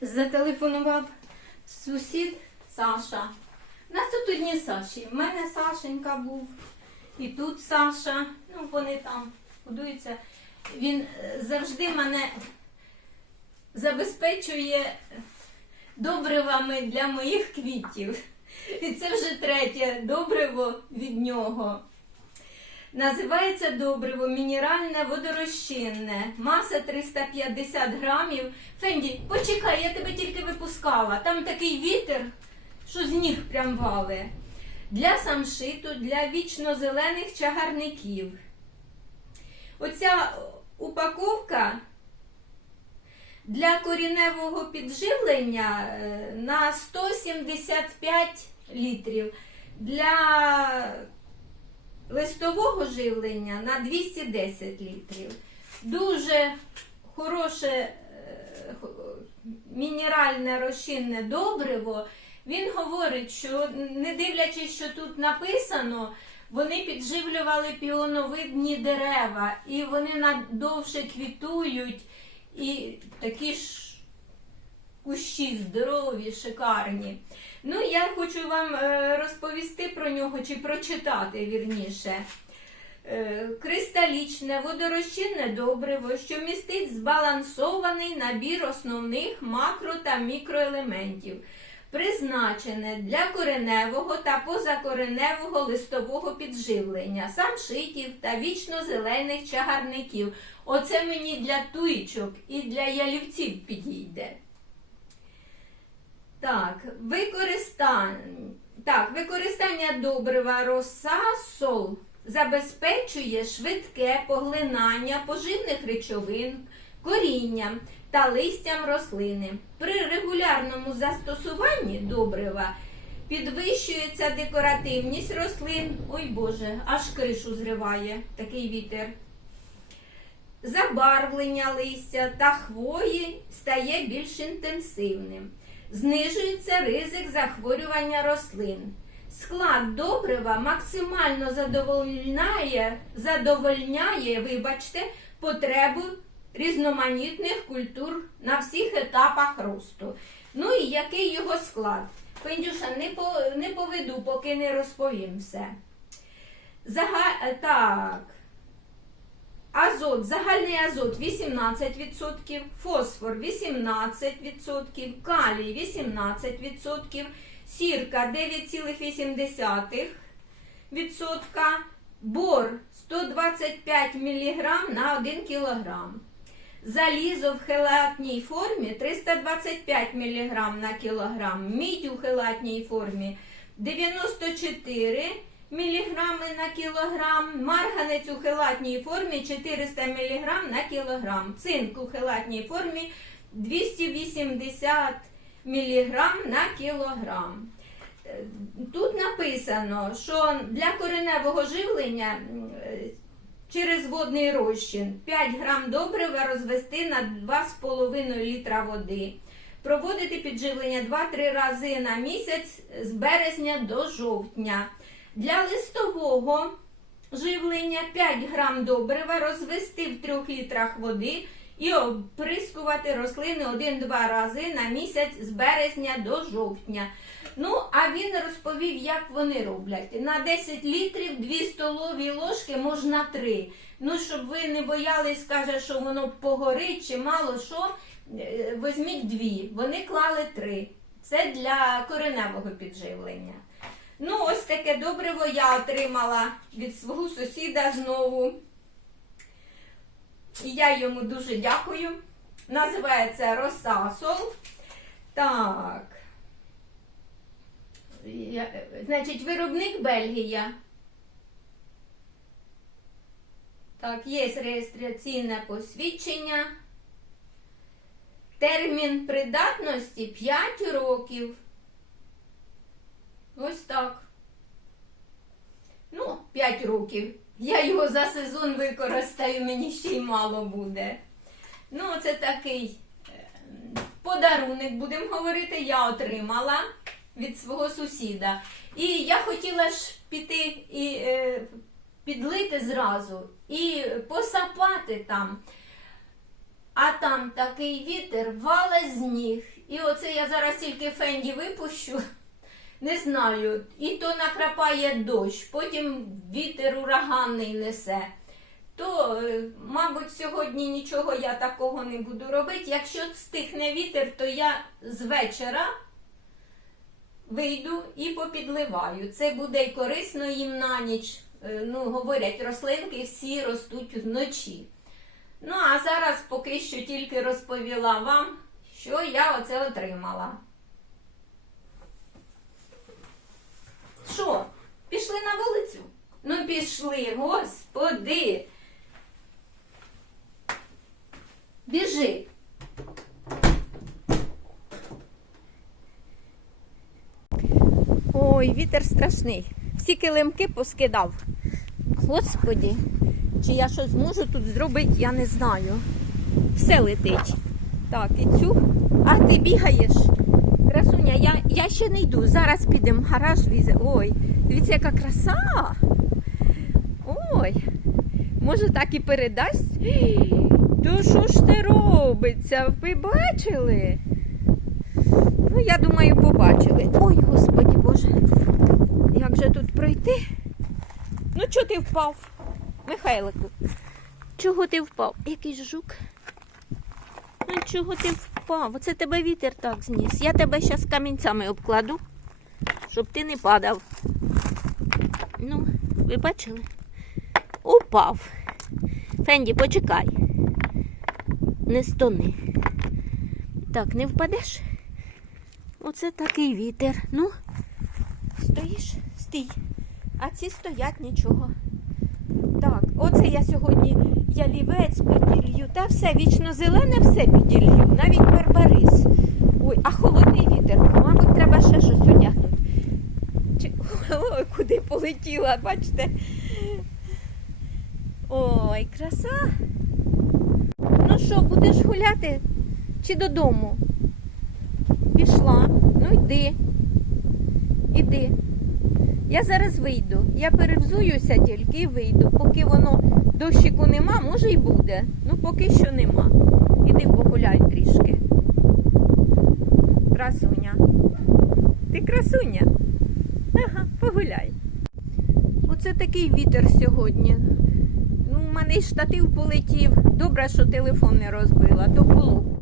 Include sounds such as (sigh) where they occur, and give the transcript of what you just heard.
Зателефонував сусід Саша. У нас тут одні Саші. У мене Сашенька був, і тут Саша. Ну, вони там будуються. Він е, завжди мене забезпечує добривами для моїх квітів. І це вже третє добриво від нього. Називається добриво мінеральне водорозчинне. Маса 350 грамів. Фенді, почекай, я тебе тільки випускала. Там такий вітер, що з ніг прям вали. Для самшиту, для вічно-зелених чагарників. Оця упаковка для коріневого підживлення е, на 175 літрів. Для листового живлення на 210 літрів. Дуже хороше е, мінеральне розчинне добриво. Він говорить, що не дивлячись, що тут написано, вони підживлювали піоновидні дерева, і вони надовше квітують, і такі ж кущі здорові, шикарні. Ну, я хочу вам е, розповісти про нього чи прочитати вірніше. Е, Кристалічне водорозчинне добриво, що містить збалансований набір основних макро та мікроелементів, призначене для кореневого та позакореневого листового підживлення, самшитів та вічно-зелених чагарників. Оце мені для туїчок і для ялівців підійде. Так, використання, так, використання добрива роса сол забезпечує швидке поглинання поживних речовин, корінням та листям рослини. При регулярному застосуванні добрива підвищується декоративність рослин. Ой Боже, аж кришу зриває такий вітер. Забарвлення листя та хвої стає більш інтенсивним. Знижується ризик захворювання рослин. Склад добрива максимально задовольняє, задовольняє вибачте, потребу різноманітних культур на всіх етапах росту. Ну і який його склад? Пендюша, не, по, не поведу, поки не розповім все. Зага... Так. Азот, загальний азот 18%, фосфор 18%, калій 18%, сірка 9,8%, бор 125 мг на 1 кг. Залізо в хелатній формі 325 мг на кілограм, мідь у хелатній формі 94 міліграми на кілограм, марганець у хелатній формі 400 мг на кілограм, цинк у хелатній формі 280 мг на кілограм. Е, Тут написано, що для кореневого живлення е, через водний розчин 5 грам добрива розвести на 2,5 літра води. Проводити підживлення 2-3 рази на місяць з березня до жовтня. Для листового живлення 5 грам добрива розвести в 3 літрах води і оприскувати рослини 1-2 рази на місяць з березня до жовтня. Ну, а він розповів, як вони роблять. На 10 літрів 2 столові ложки можна 3. Ну, щоб ви не боялись, каже, що воно погорить чи мало що, е, візьміть 2. Вони клали 3. Це для кореневого підживлення. Ну, ось таке добриво я отримала від свого сусіда знову. І я йому дуже дякую. Називається Росасол. Так. Я- Значить, виробник Бельгія. Так, є реєстраційне посвідчення. Термін придатності 5 років. Ось так. Ну, 5 років. Я його за сезон використаю, мені ще й мало буде. Ну, це такий е, подарунок, будемо говорити, я отримала від свого сусіда. І я хотіла ж піти і е, підлити зразу і посапати там. А там такий вітер вале з ніг. І оце я зараз тільки фенді випущу. Не знаю, і то накрапає дощ, потім вітер ураганний несе. То, е, мабуть, сьогодні нічого я такого не буду робити. Якщо стихне вітер, то я з вечора вийду і попідливаю. Це буде й корисно їм на ніч. Е, Ну, говорять, рослинки всі ростуть вночі. Ну, а зараз поки що тільки розповіла вам, що я оце отримала. Що, пішли на вулицю? Пішли, господи. Біжи. Ой, вітер страшний. Всі килимки поскидав. Господи, чи я що зможу тут зробити, я не знаю. Все летить. Так, і цю. А ти бігаєш. Красуня, я, я ще не йду. Зараз підемо, гараж лізе. Ой, дивіться, яка краса. Ой, може так і передасть? То що ж це робиться? Ви бачили? Ну, я думаю, побачили. Ой, господі Боже. Як же тут пройти? Ну, чого ти впав? Михайлику, чого ти впав? Якийсь жук. Ну, чого ти впав? Оце тебе вітер так зніс. Я тебе зараз камінцями обкладу, щоб ти не падав. Ну, ви бачили? Упав. Фенді, почекай. Не стони. Так, не впадеш? Оце такий вітер. Ну, стоїш, стій. А ці стоять нічого. Так, оце я сьогодні ялівець піділью. Та все, вічно зелене все піділью, навіть барбарис. Ой, а холодний вітер. Мабуть, треба ще щось одягнути. Чи... (laughs) Ой, куди полетіла, бачите? Ой, краса. Ну що, будеш гуляти? Чи додому? Пішла. Ну йди. Іди. Я зараз вийду. Я перевзуюся тільки і вийду. Поки воно дощику нема, може й буде. Ну поки що нема. Іди погуляй трішки. Красуня. Ти красуня? Ага, погуляй. Оце такий вітер сьогодні. Мене штатив полетів. Добре, що телефон не розбила, то було.